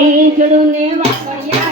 પીંછડું ને વાપર્યા.